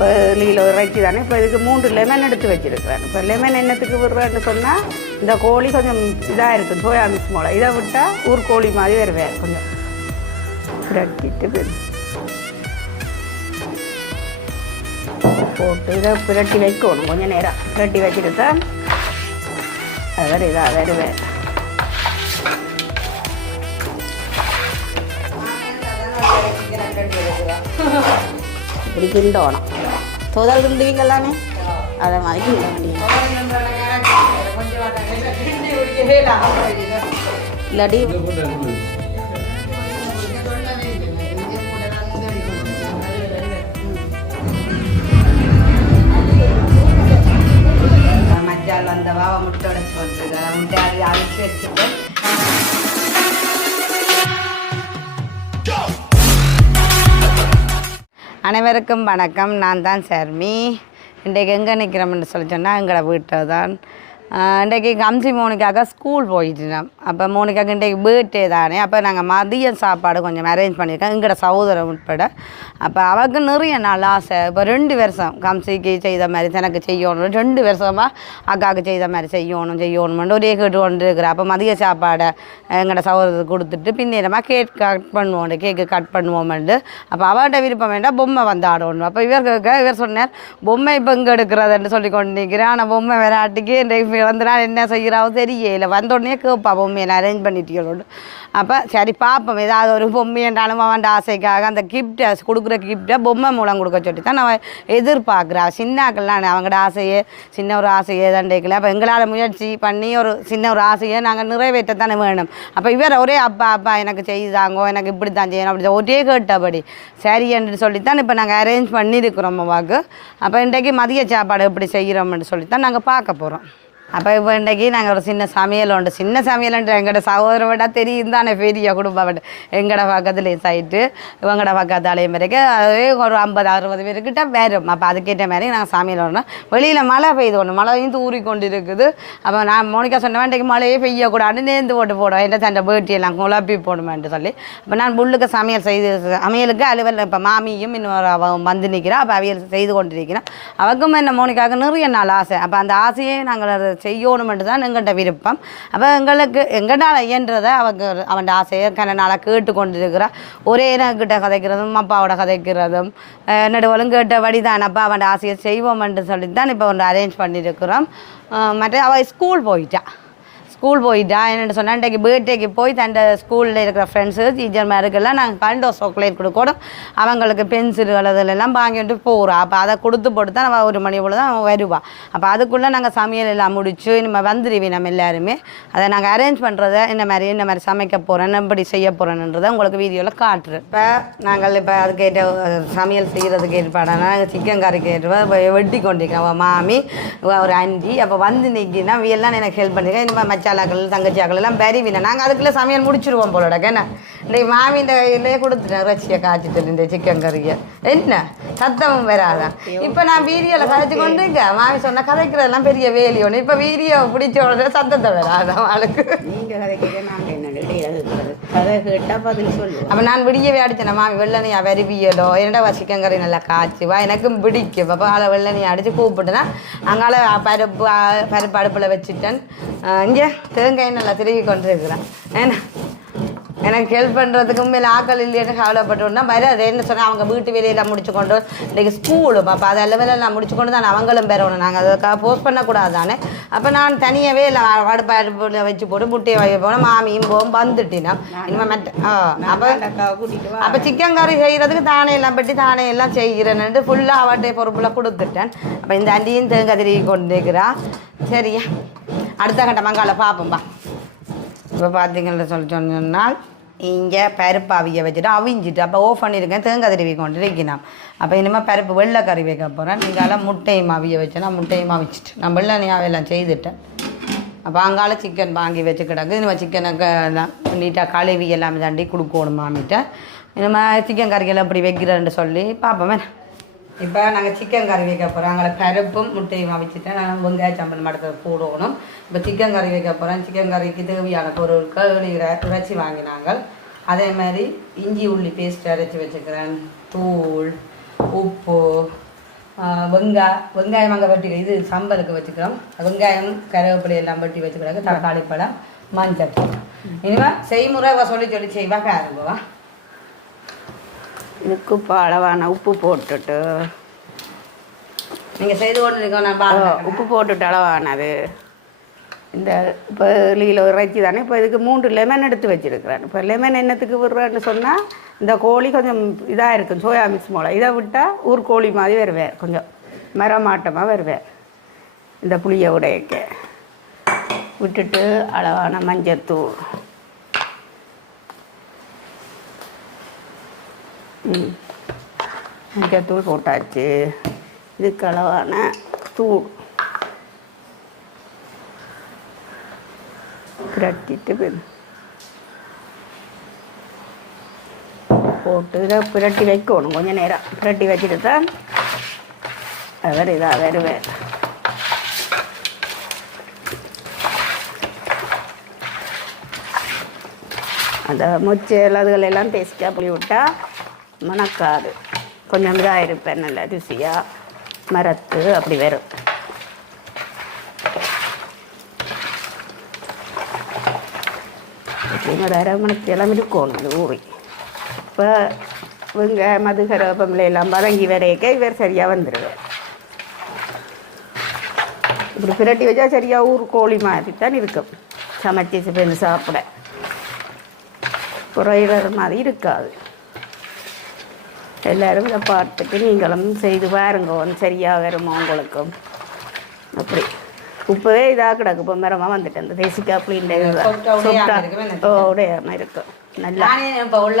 இப்போ லீலோ இறைச்சி தானே இப்போ இதுக்கு மூன்று லெமன் எடுத்து வச்சிருக்கிறேன் இப்போ லெமன் என்னத்துக்கு விடுறேன்னு சொன்னால் இந்த கோழி கொஞ்சம் இதாக இருக்குது சோயா மிக்ஸ் மோளை இதை விட்டால் ஊர் கோழி மாதிரி வருவேன் கொஞ்சம் பிரட்டிட்டு போய் போட்டு இதை பிரட்டி வைக்கணும் கொஞ்சம் நேரம் பிரட்டி வச்சுட்டு தான் அது வேறு இதாக வருவேன் இப்படி கிண்டோணும் தொதல் கிண்டுவீங்களாமே அதை மாதிரி கிண்ட முடியும். இல்லாட்டி மஜால் வந்தவா முட்டை உடச்சி வந்துருக்கா முட்டை அனைவருக்கும் வணக்கம். நான் தான் சர்மி. இன்றைக்கு எங்கே நிற்கிறோம்னு சொல்லி சொன்னால் எங்களோட வீட்டை தான். இன்றைக்கு கம்சி மோனிக்காக ஸ்கூல் போயிட்டுனோம் அப்போ மோனிக்காக்கு இன்றைக்கு பர்த்டே தானே அப்போ நாங்கள் மதியம் சாப்பாடு கொஞ்சம் அரேஞ்ச் பண்ணியிருக்கோம் எங்களோட சகோதரம் உட்பட அப்போ அவருக்கு நிறைய நாள் ஆசை இப்போ ரெண்டு வருஷம் கம்சிக்கு செய்த மாதிரி எனக்கு செய்யணும் ரெண்டு வருஷமாக அக்காவுக்கு செய்த மாதிரி செய்யணும் செய்யணும்னு ஒரே கேட்டு கொண்டு இருக்கிற அப்போ மதிய சாப்பாடை எங்களோட சகோதரத்துக்கு கொடுத்துட்டு பின்னேரமாக கேக் கட் பண்ணுவோம் கேக்கு கட் பண்ணுவோம்ட்டு அப்போ அவர்கிட்ட விருப்பம் வேண்டாம் பொம்மை வந்து ஆடணும் அப்போ இவர் இவர் சொன்னார் பொம்மை இப்போ இங்கே எடுக்கிறதுன்னு சொல்லி கொண்டு நிற்கிறேன் ஆனால் பொம்மை விளையாட்டுக்கு இன்றைக்கு வந்து நான் என்ன செய்கிறாவோ தெரியல. வந்தோடனே கேட்பா பொம்மையை அரேஞ்ச் பண்ணிட்டீங்களோடு அப்போ சரி பார்ப்போம் ஏதாவது ஒரு பொம்மைன்றாலும் அவன் ஆசைக்காக அந்த கிஃப்ட்டை கொடுக்குற கிஃப்ட்டை பொம்மை மூலம் கொடுக்க சொல்லி தான் நான் எதிர்பார்க்குறா. சின்னாக்கள்லாம் அவங்களோட ஆசையே சின்ன ஒரு ஆசையே தண்டைக்கல அப்போ எங்களால் முயற்சி பண்ணி ஒரு சின்ன ஒரு ஆசையை நாங்கள் நிறைவேற்றத்தானே வேணும். அப்போ இவர் ஒரே அப்பா அப்பா எனக்கு செய்தாங்கோ எனக்கு இப்படி தான் செய்யணும். அப்படி ஒரே கேட்டபடி சரி என்று சொல்லித்தான் இப்போ நாங்கள் அரேஞ்ச் பண்ணியிருக்கிறோம் அம்மாவுக்கு அப்போ இன்றைக்கு மதிய சாப்பாடு எப்படி செய்கிறோம்னு சொல்லித்தான் நாங்கள் பார்க்க போகிறோம் அப்போ இப்போ இன்றைக்கி நாங்கள் ஒரு சின்ன சமையல் உண்டு. சின்ன சமையல் உண்டு எங்களோட சகோதர விட தெரியும் தானே பெரிய குடும்பம் விட எங்களோட பக்கத்துலேயும் சைட்டு இவங்களோட பக்கத்தாலேயும் வரைக்கும் அதுவே ஒரு ஐம்பது அறுபது பேருக்கிட்ட வரும். அப்போ அதுக்கேற்ற மாதிரி நாங்கள் சமையல் வரணும் வெளியில் மழை பெய்யுது ஒன்று மழையும் தூறி கொண்டு இருக்குது அப்போ நான் மோனிகா சொன்ன இன்றைக்கு மழையே பெய்யக்கூடாதுன்னு நேர்ந்து போட்டு போடும் என்ன சண்டை பேட்டி எல்லாம் குழப்பி போடுமேன்ட்டு சொல்லி. அப்போ நான் புல்லுக்கு சமையல் செய்து சமையலுக்கு அலுவல் இப்போ மாமியும் இன்னொரு அவ வந்து நிற்கிறான் அப்போ அவியல் செய்து கொண்டு நிற்கிறான் அவக்கும் என்ன மோனிக்காவுக்கு நிறைய நாள் ஆசை. அப்போ அந்த ஆசையே நாங்கள் செய்யணுமென்று தான் எங்கள்கிட்ட விருப்பம். அப்போ எங்களுக்கு எங்களால் இயன்றதை அவங்க அவன் ஆசையை கண்ணனால் கேட்டு கொண்டிருக்கிறா. ஒரே கிட்ட கதைக்கிறதும் அப்பாவோட கதைக்கிறதும் நடுவலும் கேட்டபடி தான் அப்பா அவன் ஆசையை செய்வோம்னு சொல்லி தான் இப்போ ஒன்று அரேஞ்ச் பண்ணியிருக்கிறோம் மற்ற அவள் ஸ்கூல் போயிட்டா. ஸ்கூல் போயிட்டா என்னென்னு சொன்னா இன்றைக்கு பர்த்டேக்கு போய் தன் ஸ்கூலில் இருக்கிற ஃப்ரெண்ட்ஸு டீச்சர்மாருக்கெல்லாம் நாங்கள் கண்டோ சாக்லேட் கொடுக்கணும். அவங்களுக்கு பென்சில்கள் அதிலெல்லாம் வாங்கிட்டு போகிறோம் அப்போ அதை கொடுத்து போட்டு தான் நம்ம ஒரு மணி போல தான் அவன் வருவாள் அப்போ அதுக்குள்ளே நாங்கள் சமையல் எல்லாம் முடிச்சு நம்ம வந்துடுவி நம்ம எல்லாருமே. அதை நாங்கள் அரேஞ்ச் பண்ணுறத இந்த மாதிரி இந்த மாதிரி சமைக்க போகிறேன் எப்படி செய்ய போகிறேன்றதை உங்களுக்கு வீடியோவில் காட்டுறேன். இப்போ நாங்கள் இப்போ அதுக்கேற்ற சமையல் செய்கிறதுக்கு ஏற்பாடானா நாங்கள் சிக்கன் கறிக்கு ஏற்பா இப்போ வெட்டி கொண்டிருக்கேன் அவள் மாமி ஒரு அஞ்சி அப்போ வந்து நிற்கினா எல்லாம் எனக்கு ஹெல்ப் பண்ணிருக்கேன் இனிமேல் மச்சாலாக்கள் தங்கச்சியாக்கள் எல்லாம் பெரியவினா நாங்கள் அதுக்குள்ளே சமையல் முடிச்சிருவோம் போலடா என்ன? இந்த மாமி இந்த இதுலேயே கொடுத்துட்டேன் இறைச்சியை காய்ச்சிட்டு இந்த சிக்கன் கறியை என்ன? சத்தமும் வராதான் இப்போ நான் வீடியோவில் கதைச்சு கொண்டு இங்க மாமி சொன்ன கதைக்கிறதெல்லாம் பெரிய வேலி ஒன்று இப்போ வீடியோ பிடிச்ச உடனே சத்தத்தை வராதான் அவளுக்கு நீங்கள் கதை கேட்க நாங்கள் என்ன அதை கேட்டால் பதில் சொல்லு அப்போ நான் விடியவே அடித்தேன் மாமி வெள்ளனையா வெறிவியலோ என்னடா சிக்கன் கறி நல்லா காய்ச்சுவா எனக்கும் பிடிக்கும். அப்போ அதில் வெள்ளனையை அடித்து கூப்பிட்டுனா அங்கால பருப்பு பருப்பு அடுப்பில் வச்சுட்டேன். இங்கே தேங்காய் நல்லா திருவி கொண்டு இருக்கிறேன் ஏன்னா எனக்கு ஹெல்ப் பண்ணுறதுக்கு மேலே ஆக்கள் இல்லைன்னு கவலைப்பட்டுனா வர என்ன சொன்னால் அவங்க வீட்டு வேலையெல்லாம் முடிச்சு கொண்டு இன்றைக்கி ஸ்கூலு அப்போ அதை லெவலெல்லாம் முடிச்சு கொண்டு தான் அவங்களும் பெறணும் நாங்கள் அதுக்காக போஸ்ட் பண்ணக்கூடாது தானே. அப்போ நான் தனியாகவே இல்லை அடுப்பு வச்சு போட்டு முட்டையை வைக்க போனோம் மாமியும் போகும் வந்துட்டினா. இனிமேல் மற்ற ஆ அப்போ அப்போ சிக்கன் கறி செய்கிறதுக்கு தானே எல்லாம் பெட்டி தானே எல்லாம் செய்கிறேன்ட்டு ஃபுல்லாக அவட்டை பொறுப்பில் கொடுத்துட்டேன். அப்போ இந்த அண்டியும் தேங்காய் திருவி கொண்டு இருக்கிறா சரியா. அடுத்த கட்ட மங்கால பார்ப்போம்பா இப்போ பார்த்தீங்கன்னு சொல்லி சொன்னால் இங்கே பருப்பு அவிய வச்சுட்டு அவிஞ்சிட்டு அப்போ ஓஃப் பண்ணியிருக்கேன் தேங்காய் திருவி கொண்டு இருக்கணும் அப்போ இனிமேல் பருப்பு வெள்ளை கறி வைக்க போகிறேன் நீங்கால முட்டையும் அவிய வச்சேன்னா முட்டையும் அவிச்சிட்டு. நான் வெள்ளனையாவெல்லாம் செய்துட்டேன். அப்போ அங்கால சிக்கன் வாங்கி வச்சு கிடக்கு. இனிமேல் சிக்கனுக்கு நீட்டாக கழுவி எல்லாமே தாண்டி கொடுக்கணும் மாமிட்ட இனிமேல் சிக்கன் கறிகள் இப்படி வைக்கிறேன்னு சொல்லி பார்ப்போமே இப்போ நாங்கள் சிக்கன் கறி வைக்க போகிறோம் அங்கே பருப்பும் முட்டையும் அவிச்சிட்டேன் நாங்கள் வெங்காய சம்பல் மடத்தை போடணும். இப்போ சிக்கன் கறி வைக்க போகிறேன் சிக்கன் கறிக்கு தேவையான பொருட்கள் இறைச்சி வாங்கினாங்க அதே மாதிரி இஞ்சி உள்ளி பேஸ்ட் அரைச்சி வச்சுக்கிறேன். தூள் உப்பு வெங்காய் வெங்காயம் அங்கே வெட்டி இது சம்பலுக்கு வச்சுக்கிறோம். வெங்காயம் கருவேப்பிலை எல்லாம் வெட்டி வச்சுக்கிறாங்க தக்காளி பழம் மஞ்சள் இனிமேல் செய்முறை சொல்லி சொல்லி செய்வா பாருங்கவா இதுக்கு இப்போ அளவான உப்பு போட்டுட்டு. நீங்கள் செய்து கொண்டு இருக்கோம் நான் உப்பு போட்டுட்டு அளவானது. இந்த இப்போ கிலோ இறைச்சி தானே இப்போ இதுக்கு மூன்று லெமன் எடுத்து வச்சிருக்கிறேன். இப்போ லெமன் என்னத்துக்கு விடுறேன்னு சொன்னால் இந்த கோழி கொஞ்சம் இதாக இருக்கும் சோயா மிக்ஸ் மூலம் இதை விட்டால் ஊர் கோழி மாதிரி வருவேன் கொஞ்சம் மரமாட்டமாக வருவேன் இந்த புளியை உடையக்க. விட்டுட்டு அளவான மஞ்சத்தூள். மஞ்சத்தூள் போட்டாச்சு. இதுக்கு அளவான தூள். பிரட்டிட்டு போட்டு இதை புரட்டி வைக்கணும் கொஞ்சம் நேரம். புரட்டி வச்சுட்டு தான் அவர் இதாக வருவேன் அந்த முச்சல் அதுகள் எல்லாம் டேஸ்ட்டாக அப்படி விட்டால் மணக்காது கொஞ்சம் இதாக இருப்பேன். நல்ல ருசியாக மரத்து அப்படி வரும் இன்னொரு அரை மணிக்கு எல்லாம் இருக்கணும் இது ஊறி இப்போ இவங்க மது எல்லாம் பதங்கி வரைக்க இவர் சரியாக வந்துடுவார் இப்படி பிரட்டி வச்சா சரியாக ஊர் கோழி மாதிரி தான் இருக்கும். சமைச்சி சாப்பிட. குறையிற மாதிரி இருக்காது. எல்லாரும் இதை பார்த்துட்டு நீங்களும் செய்து பாருங்க ஒன்று சரியாக வருமா உங்களுக்கும் அப்படி. இப்போவே இதாக கிடக்கு. இப்போ மரமாக வந்துட்டு அந்த தேசிக்கா அப்படின்ற சொட்டா உடையாம இருக்குமே நினைச்சேன். ஓ உடையாமல் இருக்கும் நல்லா. இப்போ உள்ள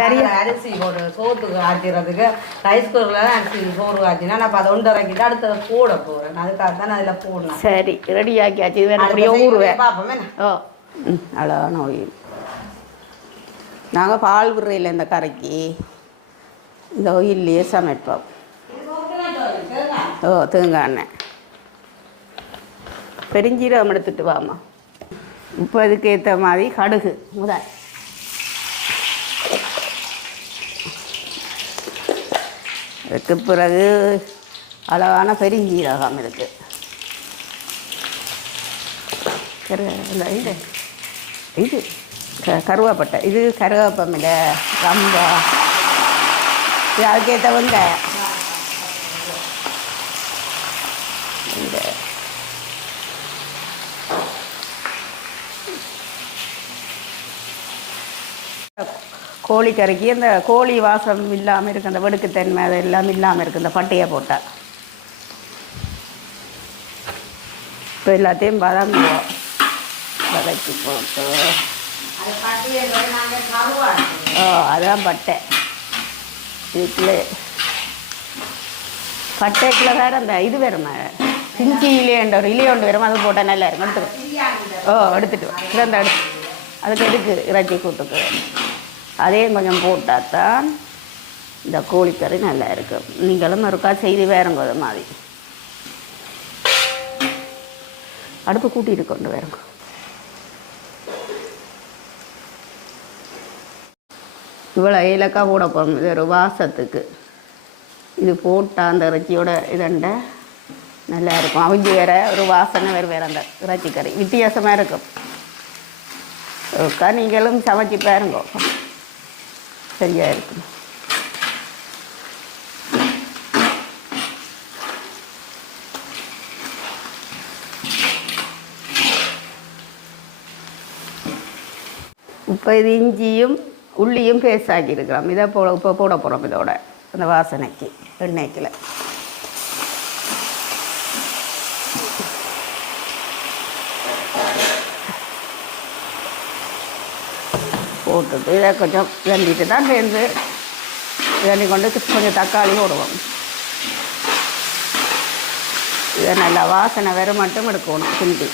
சரியா? அரிசி ஒரு சோத்துக்கு ஆட்டிறதுக்கு ரைஸ் குக்கரில் அரிசி சோறு ஆச்சினா நான் இப்போ அதை ஒன்றரைக்கிட்டு அடுத்தது போட போகிறேன் அதுக்காக தான் அதில் போடணும். சரி ரெடி ஆக்கியாச்சு. இது வேணும் அப்படியே ஊறுவேன். பார்ப்போமே. ஓ ம் அழகான ஒயில் நாங்கள் பால் விடுறையில் இந்த கரைக்கு. இந்த ஒயில்லையே சமைப்போம் ஓ தேங்காய் எண்ணெய். பெருஞ்சீரகம் எடுத்துட்டு வாமா இப்போ அதுக்கு ஏற்ற மாதிரி கடுகு முதல். அதுக்கு பிறகு அளவான பெருஞ்சீரகம் இருக்கு. கரு இந்த இது இது க கருவேப்பட்டை. இது கருவேப்பமில்லை ரம்பா. அதுக்கேற்ற வெங்காயம் இந்த கோழிக்கறிக்கு அந்த கோழி வாசம் இல்லாமல் இருக்கு அந்த வெடுக்குத்தன்மை அது எல்லாம் இல்லாமல் இருக்கு இந்த பட்டையை போட்டால் இப்போ எல்லாத்தையும் வதங்குவோம். வதக்கி போட்டு. ஓ அதான் பட்டை. வீட்டில் பட்டைக்குள்ள வேற அந்த இது வேறுமா பிஞ்சி இலையண்ட ஒரு இலையொண்டு வரும் அது போட்டால் நல்லா இருக்கும். எடுத்துக்கோ. ஓ எடுத்துட்டு வா. சிறந்த எடுத்து அதுக்கு எதுக்கு இறைச்சி கூட்டுக்கு அதையும் கொஞ்சம் போட்டால் தான் இந்த கோழிக்கறி நல்லா இருக்கும். நீங்களும் ஒருக்கா செய்து வேறங்க அது மாதிரி. அடுப்பு கூட்டிகிட்டு கொண்டு வேறங்க. இவ்வளோ ஏலக்காய் போட போகிறோம் இது ஒரு வாசத்துக்கு. இது போட்டால் அந்த இறைச்சியோட இதண்ட நல்லா இருக்கும். அவிஞ்சு வேற ஒரு வாசனை வேறு வேறு அந்த இறைச்சி கறி. வித்தியாசமாக இருக்கும். ஒருக்கா நீங்களும் சமைச்சு பாருங்க. சரியாக இருக்கும். இப்போ இது இஞ்சியும் உள்ளியும் பேஸ்ட் ஆக்கியிருக்கிறோம் இதை போ இப்போ போட போகிறோம் இதோட அந்த வாசனைக்கு எண்ணெய்க்கில். போட்டுட்டு இதை கொஞ்சம் வெந்திட்டு தான் சேர்ந்து வெந்தி கொண்டு கொஞ்சம் தக்காளி போடுவோம். இதை நல்லா வாசனை வேறு மட்டும் எடுக்கணும் கிண்டி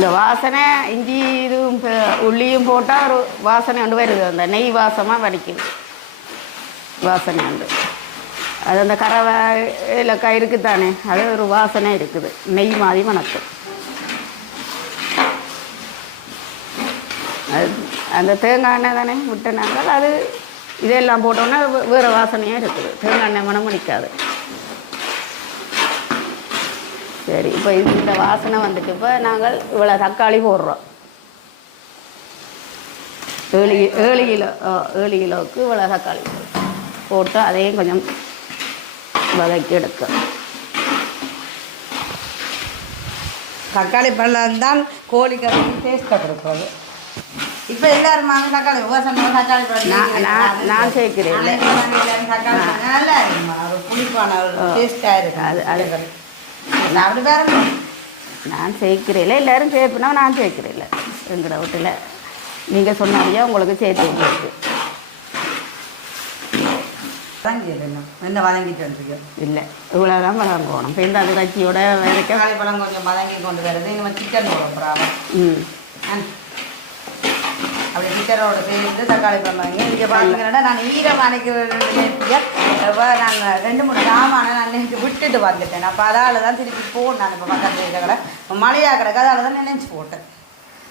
இந்த வாசனை இஞ்சி இதுவும் உள்ளியும் போட்டால் ஒரு வாசனை கொண்டு வருது. அந்த நெய் வாசமாக வடிக்குது. வாசனை உண்டு அது அந்த கறவை இலக்காய் இருக்குதானே அது ஒரு வாசனை இருக்குது. நெய் மாதிரி மணக்கும் அது அந்த தேங்காய் எண்ணெய் தானே விட்ட அது இதெல்லாம் போட்டோன்னா வேறு வாசனையாக இருக்குது. தேங்காய் எண்ணெய் மனம் முடிக்காது சரி இப்போ இந்த வாசனை வந்துட்டு இப்போ நாங்கள் இவ்வளோ தக்காளி போடுறோம். ஏழு ஏழு கிலோ ஏழு கிலோவுக்கு இவ்வளோ தக்காளி போட்டு அதையும் கொஞ்சம் வதக்கி எடுக்க. தக்காளி பழம் தான் கோழிக்கறி டேஸ்ட்டாக கொடுக்குறது இப்போ எல்லாரும் வாங்க தக்காளி விவசாயம் தக்காளி பழம் நான் நான் சேர்க்கிறேன் நல்லா இருக்குமா? புளிப்பான டேஸ்ட்டாக இருக்கு அது- அது- அப்படி பாருங்க நான் சேர்க்கிறேன் எல்லாரும் சேர்ப்புனா நான் சேர்க்கிறேன் இல்லை எங்களோட வீட்டில் நீங்கள் சொன்னாலே உங்களுக்கு சேர்த்து இன்னும். என்ன வதங்கிட்டு வந்துருக்கு இல்லை இவ்வளோதான் வளர்க்கணும் இப்போ இந்த அது கட்சியோட விதைக்க தக்காளி பழம் கொஞ்சம் வதங்கி கொண்டு வருது நம்ம சிக்கன் போட போகிறோம் ம். அப்படி சிக்கனோட சேர்ந்து தக்காளி பழம் வாங்கி இங்கே பார்த்தீங்கன்னா நான் ஈரம் அணைக்க நான் ரெண்டு மூணு சாமான நான் நினைச்சு விட்டுட்டு வந்துட்டேன். அப்போ அதால் தான் திருப்பி போனேன் நான் இப்போ பக்கத்தில் இருக்கிற இப்போ மழையாக கிடக்கு அதால் தான் நினைச்சு போட்டேன்.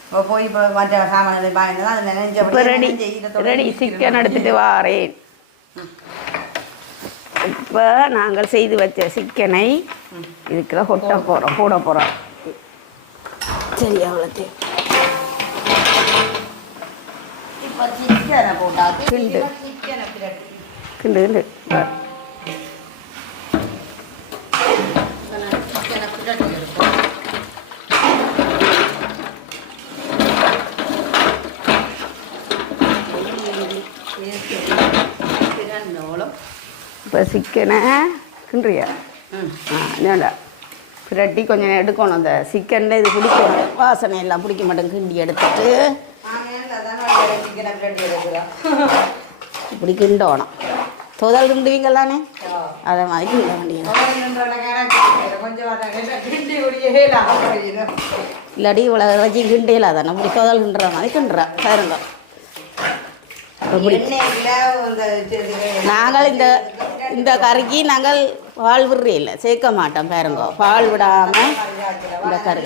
இப்போ போய் இப்போ மற்ற சாமான்களை வாங்கிட்டு தான் அது நினைஞ்ச இப்போ ரெடி. ரெடி. சிக்கன் எடுத்துட்டு வாரேன். இப்போ நாங்கள் செய்து வச்ச சிக்கனை இதுக்கு கொட்ட போகிறோம் போட போகிறோம் சரி அவ்வளோத்தையும் இப்போ சிக்கனை போட்டாச்சு கிண்டு. கிண்டு கிண்டு இப்போ சிக்கனை கிண்டுறியா ஆ என்னடா பிரட்டி கொஞ்சம் எடுக்கணும் அந்த சிக்கனில் இது பிடிக்கணும் வாசனை எல்லாம் பிடிக்க மாட்டேன் கிண்டி எடுத்துட்டு இப்படி கிண்டோணும். தொதல் கிண்டுவீங்களானே அதை மாதிரி கிண்ட வேண்டியது. இல்லாட்டி இவ்வளோ இறைச்சி கிண்டையில் தானே இப்படி தொதல் கிண்டுற மாதிரி கிண்டுறா பாருங்க. நாங்கள் இந்த இந்த கறிக்கு நாங்கள் பால் விடுறே இல்லை. சேர்க்க மாட்டோம். பாருங்க. பால் விடாமல் இந்த கறி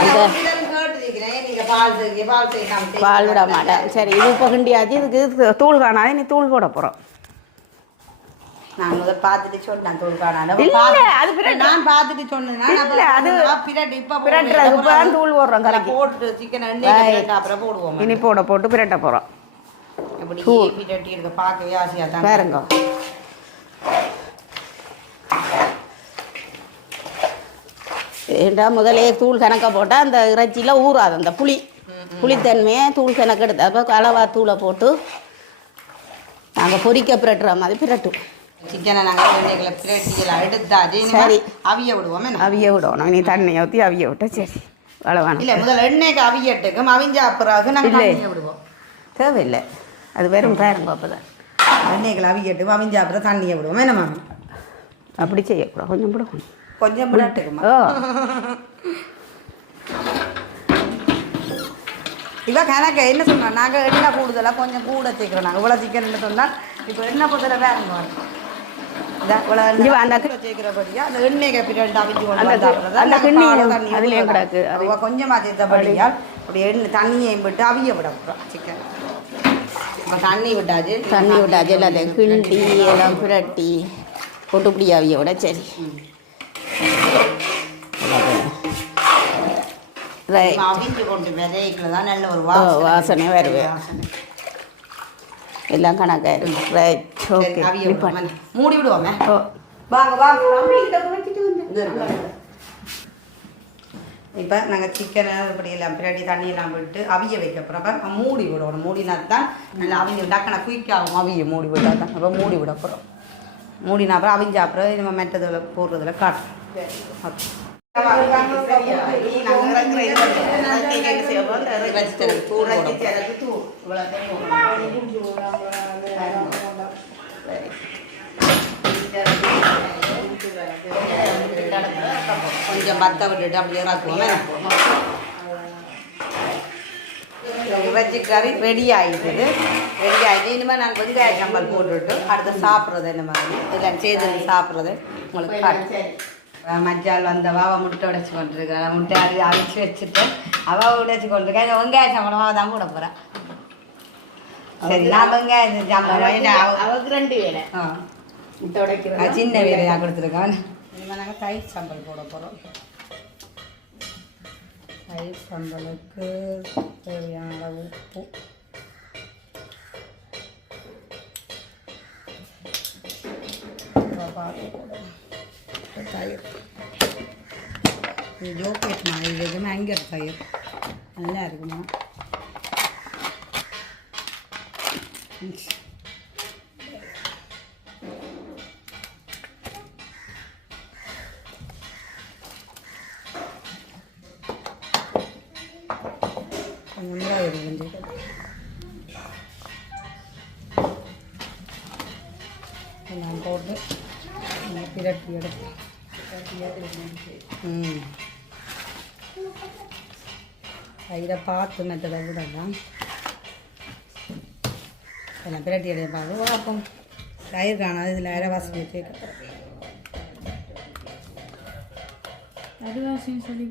அந்த பால் விட மாட்டேன் சரி இது இப்போ கிண்டியாச்சு. இதுக்கு தூள் காணாது. நீ தூள் போட போகிறோம் நான் பார்த்துட்டு சொன்னேன் தூள் அது. நான் பார்த்துட்டு சொன்னேன். அது இப்ப இப்போ தூள் போடுறோம் போட்டு சிக்கன் எண்ணெய் அப்புறம் போடுவோம். இனி போட போட்டு பிரட்ட போகிறோம் இப்படி. பிரட்டி இருக்க பார்க்கவே ஆசையா தான் பாருங்க. ஏண்டா முதலே தூள் கணக்க போட்டால் அந்த இறைச்சியில் ஊறாது அந்த புளி. புளித்தன்மையை தூள் கணக்கு எடுத்து அப்போ அளவா தூளை போட்டு நாங்கள் பொரிக்க பிரட்டுற மாதிரி பிரட்டும். சிக்கனை நாங்கள் எடுத்தாச்சு சரி. அவிய விடுவோம் அவிய விடணும். நீ தண்ணியை ஊற்றி அவிய விட்டா சரி. அளவான இல்ல முதல்ல எண்ணெய்க்கு அவியட்டுக்கும் அவிஞ்ச பிறகு நாங்கள் விடுவோம். தேவையில்லை. அது வெறும் பாருங்க அப்போ தான் எண்ணெய்களை அவியட்டு அவிஞ்ச அப்புறம் தண்ணியை விடுவோம் என்ன மாமி அப்படி செய்யக்கூடாது. கொஞ்சம் விடணும் கொஞ்சம். ஓ இவ கணக்கு என்ன சொன்னா? நாங்கள் எண்ணெய் கூடுதலாக கொஞ்சம் கூட சேர்க்குறோம் நாங்கள் இவ்வளோ சிக்கன் சொன்னால் இப்போ எண்ணெய் பொறுத்தல வேற கொஞ்சமா சேர்த்தபடியால் அப்படி எண்ணெய் தண்ணியையும் விட்டு அவிய விட போகிறோம் சிக்கன் இப்போ தண்ணி விட்டாச்சு. தண்ணி விட்டாச்சு எல்லாத்தையும் கிண்டி எல்லாம் புரட்டி போட்டு இப்படி அவிய விட சரி. வாசனை வருது. எல்லாம் கணக்காக ரைட் சரி, ஓகே அவிய மூடி விடுவோமே. ஓ. வாங்க வாங்க. இப்போ நாங்கள் சிக்கனை இப்படி எல்லாம் பின்னாடி தண்ணியெல்லாம் விட்டு அவிய வைக்க அப்ப மூடி விடணும். மூடினா தான் நல்லா அவிஞ்ச டக்குன குயிக்காகும் அவிய மூடி விட்டா தான். அப்போ மூடி விட போகிறோம் மூடினா அப்புறம் அவிஞ்ச அப்புறம் நம்ம மெட்டதில் போடுறதுல காட்டும் கொஞ்சம் பத்த விட்டுட்டு அப்படியே இறக்குவோம். இறைச்சி கறி ரெடி ஆகிடுது ரெடி ஆகிட்டு இனிமேல் நான் வெங்காய சம்பல் போட்டுவிட்டு அடுத்து சாப்பிட்றது என்ன மாதிரி? இதெல்லாம் செய்து சாப்பிட்றது உங்களுக்கு காட்டுறேன். அஹ் மச்சால் வந்தவா அவள் முட்டை உடைச்சி கொண்டிருக்கிறா முட்டை அடி அவிச்சு வச்சுட்டு அவள் உடைச்சி கொண்டிருக்கா. இந்த வெங்காய சம்பளமாக தான் கூட போகிறேன் சரி நான் வெங்காய சம்பளம் என்ன அவ- அவருக்கு ரெண்டு வேலை. ஆ. முட்டை உடைக்கிறது நான் சின்ன நான் கொடுத்துருக்கேன். இனிமேல் நாங்கள் தயிர் சம்பல் போட போகிறோம் தயிர் சம்பலுக்கு தேவையான அளவு உப்பு. அப்புறம் பார்த்து போடுவோம். தயிர். இது ஜோக்கேட் மாதிரி இருக்குமே அங்கே தயிர். நல்லா இருக்குமா? பார்த்து மெத்தடை விடலாம். எல்லாம் பிரட்டி எடுத்து பார்த்து பார்ப்போம் தயிர் காணாது இதில் அரை வாசனை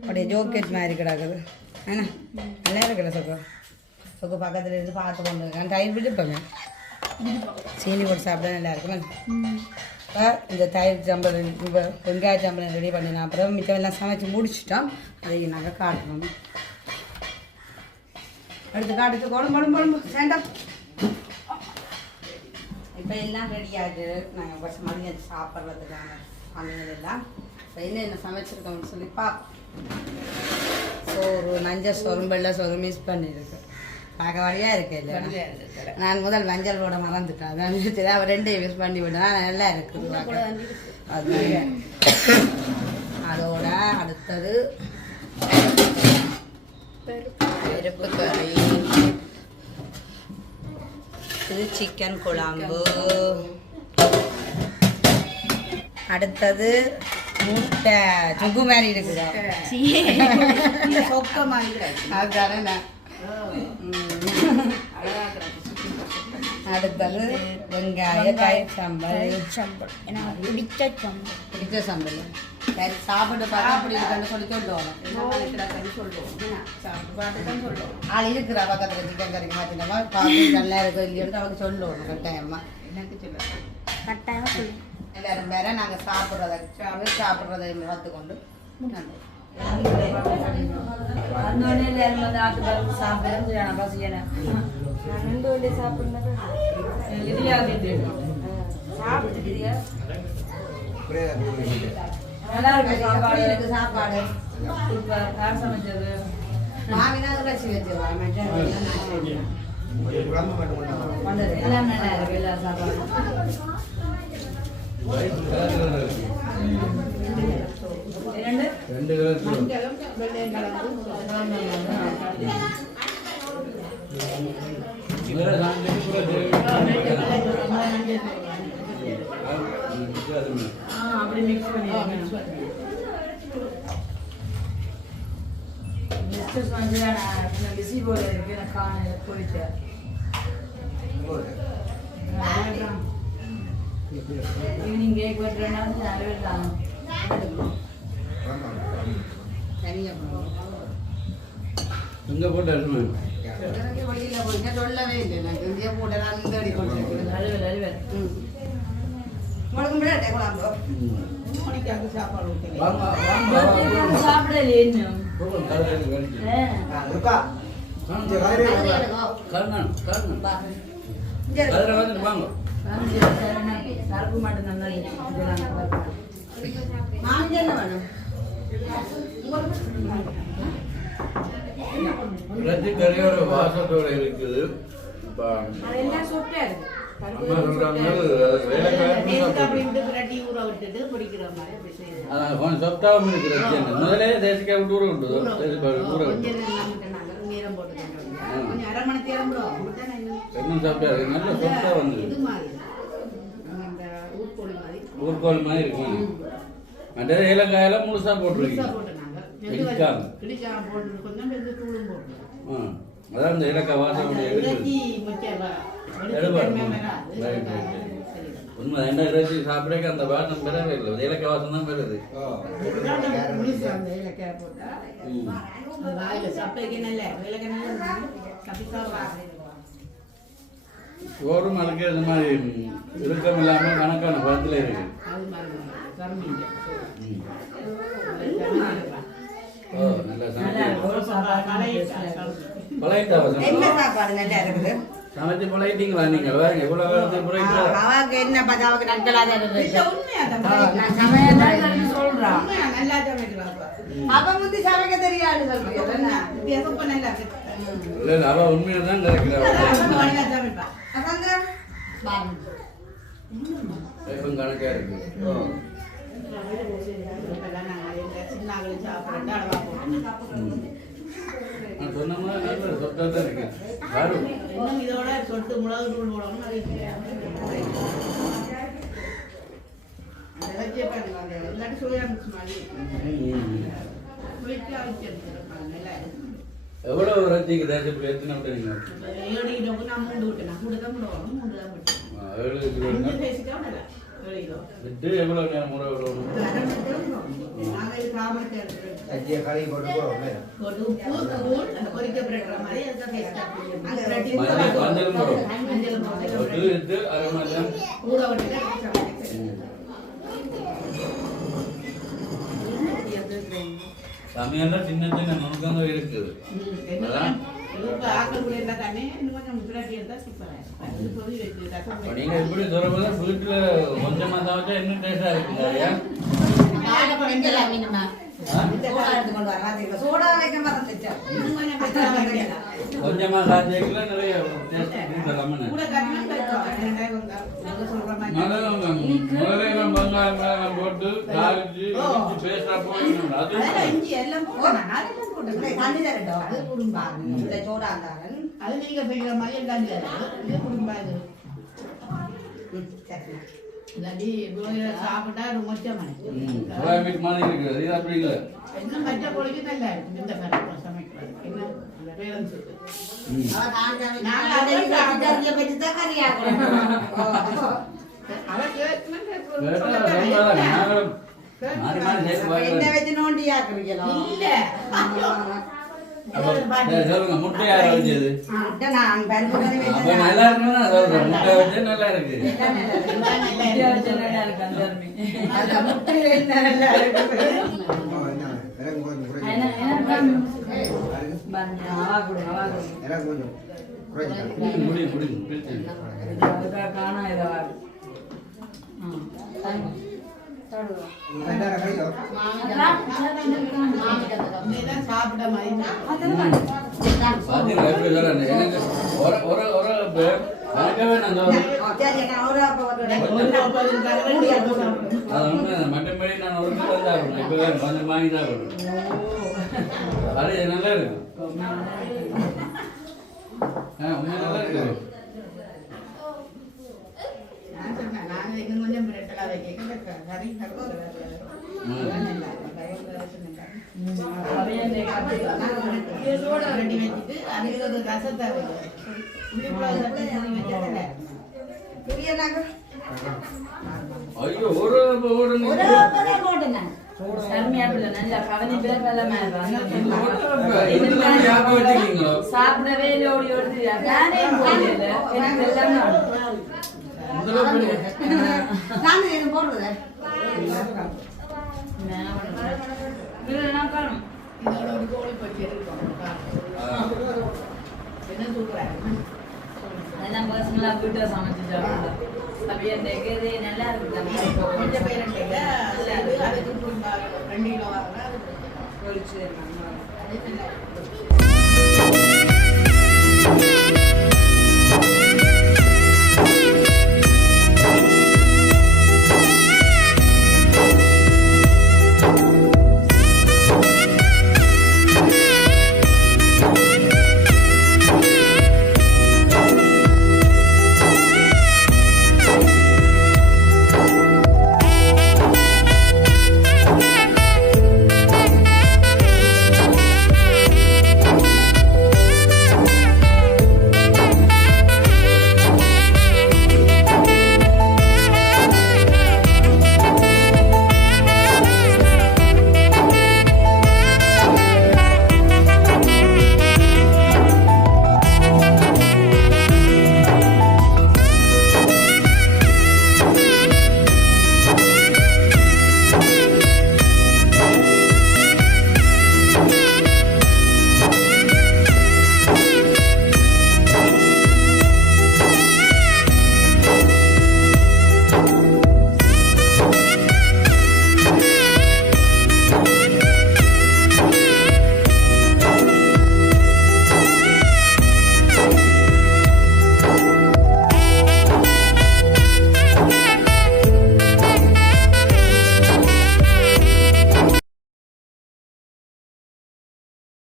அப்படியே ஜோக்கெட் மாதிரி கிடக்குது. ஏன்னா நல்லா இருக்கிற சொக்கு? சொக்கு பக்கத்தில் இருந்து பார்த்து கொண்டு இருக்கேன் தயிர் விடுப்பேன் சீனி போட்டு சாப்பிட நல்லா இருக்குமே. இப்போ இந்த தயிர் இப்போ வெங்காய சம்பளம் ரெடி பண்ணினா அப்புறம் மிச்சம் எல்லாம் சமைச்சு முடிச்சிட்டோம். அதை நாங்கள் காட்டணும். அடுத்து காட்டுச்சு குழம்பு குழம்பு குழம்பு வேண்டாம் இப்போ எல்லாம் ரெடி ஆகுது நாங்கள் ஃபஸ்ட் மதியம் சாப்பிட்றதுக்கான சமையல் எல்லாம். இப்போ என்னென்ன சமைச்சிருக்கோம்னு சொல்லி பார்ப்போம். சோறு நஞ்ச சோறும் வெள்ளை மிஸ் பண்ணியிருக்கு. பார்க்க வழியாக இருக்கு இல்லை நான் முதல் மஞ்சள் போட மறந்துட்டேன். அதான் அவன் ரெண்டையும் மிஸ் பண்ணி விட்டேன். நல்லா இருக்குது. அது அதோட அடுத்தது பருப்பு கறி இது சிக்கன் குழம்பு அடுத்தது முட்டை சுக்கு மாதிரி இருக்குதா சொக்க மாதிரி. அதுதானே அடுத்தது வெங்காய தயிர் சம்பல் சம்பல் எனக்கு பிடிச்ச சம்பல் பிடிச்ச சம்பல் சரி சாப்பிட்டு பார்த்தா அப்படி இருக்குன்னு சொல்லி சொல்லுவோம். சொல்லுவோம். ஆள் இருக்கிறா பக்கத்தில் சிக்கன் கறிக்கு மாற்றினமா பார்த்து நல்லா இருக்கும் இல்லைன்னு அவங்க சொல்லுவோம் கட்டாயமா. எனக்கு சொல்லுங்க. கட்டாயமாக சொல்லு எல்லாரும் வேற நாங்கள் சாப்பிட்றத சாப்பிட்றதை பார்த்துக்கொண்டு நான் ரெண்டு வண்டி சாப்பிடுறது எப்படி இருக்கு. சாப்பாடு. எல்லாம் நல்லா இருக்கு. எல்லா சாப்பாடும். ரெண்டு? கிலோ மஞ்சளும் வெள்ளையும் கலந்து இவரை சாப்பிட்டு கூட அப்படி மிக்ஸ் பண்ணி ஈவினிங் கேக் வெட்டுறேன்னா நிறைய தனியாக எங்க போட்டு எனக்கு வெளியில் போயிட்டு சொல்லவே இல்லை எனக்கு இந்தியா போட்டு அந்த அடி கொண்டு முழுக்க முடியாது குழம்பு மணிக்காக சாப்பாடு ஊற்றுங்க சாப்பிடல போகும் வாங்க. மட்டும் நல்லா வேணும் இறைச்சி கறியோட வாசத்தோட இருக்குது. இப்போ அம்மா அதான் கொஞ்சம் சொத்தாவும் இருக்கு இறைச்சி முதலே தேசிக்காய் விட்டு ஊற தேசிக்காய் ஊற விட்டு. விட்டா இன்னும் சாப்பிட்டா நல்ல சொத்தா வந்து. ஊர்கோல் மாதிரி. இருக்கும். அந்த ஏலக்காயெல்லாம் முழுசா புதுசா போட்டுருக்கீங்க போட்டு கொஞ்சம் தூளும் போட்டு ஆ அதான் இந்த இலக்க முக்கியம் உண்மை என்ன இறைச்சி சாப்பிடக்க அந்த வாசம் பெறவே இல்லை இலக்க வாசம் தான் பெறுது ம். ஓரும் அதுக்கு இந்த மாதிரி இறுக்கம் இல்லாமல் கணக்கான படத்தில் இருக்கு என்ன சாப்பாடு நல்லா இருக்குது? சமைச்சு பழையிட்டீங்களா நீங்கள் வேறு எவ்வளோ காலத்துக்கு புரியுங்களா அவாக்கு என்ன பார்த்தா அவக்கு நட்கலாக இருக்கு நான் சொல்றான். நல்லா சமைக்கிறான் அவன் வந்து சமைக்க தெரியாது சொல்றீங்க இல்லை இல்லை அவள் உண்மையை தான் கிடைக்கிறா இப்போ கணக்காக இருக்கு. யாரும் இதோட சொட்டு மிளகு தூள் போடணும் இல்லாட்டி சோயா மிக்ஸ் மாதிரி குளிச்சு அவிச்சு எடுத்துருப்பாங்க நல்லா இருக்கும். எவ்வளோ ரத்திக்கு தேசத்துக்கு எத்தனை விட்டுறீங்க ஏழு கிலோவுக்கு நான் மூன்று விட்டேன் நான் கூட தான். போடுவாங்க மூன்று தான் விட்டேன் ஆ, ஏழு கிலோ விட்டு எவ்வளோ நேரம் முறை. சமையல்லாம் சின்ன சின்ன நுணுக்கங்க இருக்குது நீங்கள் இப்படி சொல்லும்போது வீட்டில் கொஞ்சமாக சமைச்சா இன்னும் டேஸ்டாக இருக்குது கொஞ்சமாக சாப்பிட்டீங்களா நிறைய முதல்ல வெங்காயம் போட்டு தாளிச்சு பேஸ்டா போடணும் அது தண்ணி தரட்டும் சோடா இருந்தாலும் அது நீங்க செய்யற மாதிரி எல்லாம் இல்லாட்டி இவ்வளவு சாப்பிட்டா மொச்சமான இருக்குது. இது அப்படி இல்லை? இன்னும் இந்த சமைக்கிறது. என்ன. வச்சு நோண்டியாக்குறீங்களோ? இல்ல. சொல்லுங்க முட்டை யார் வச்சது நான் பருப்பு கறி அப்ப. நல்லா இருக்குன்னு நான் சொல்றேன். முட்டை வச்சு நல்லா இருக்கு. குடி குடி மற்றபடி நான் ஒரு இப்போ கொஞ்சம் வாங்கி தான் அது நல்லா இருக்கு நல்லா இருக்கு நான் சொன்னேன், நாங்க இன்னும் கொஞ்சம் பிரெட்டெல்லாம் வைக்க கறி ரெடி வச்சுட்டு அதுக்கு ஒரு ரசத்தை வைக்கிறேன் உள்ளிக்குள்ள சட்னி பண்ணி வச்சதில்ல. பிரியனாக்கு ஐயோ ஒரு ஒரு சாப்பிடவே இல்லை ஓடி ஓடி. நானே போடல. எனக்கு எல்லாம் நான் முதல்ல போய் நான் என்ன சமைச்சு சாப்பிடலாம் அப்படியே அந்த இது நல்லா இருக்கு கொஞ்சம் ரெண்டு பொரிச்சு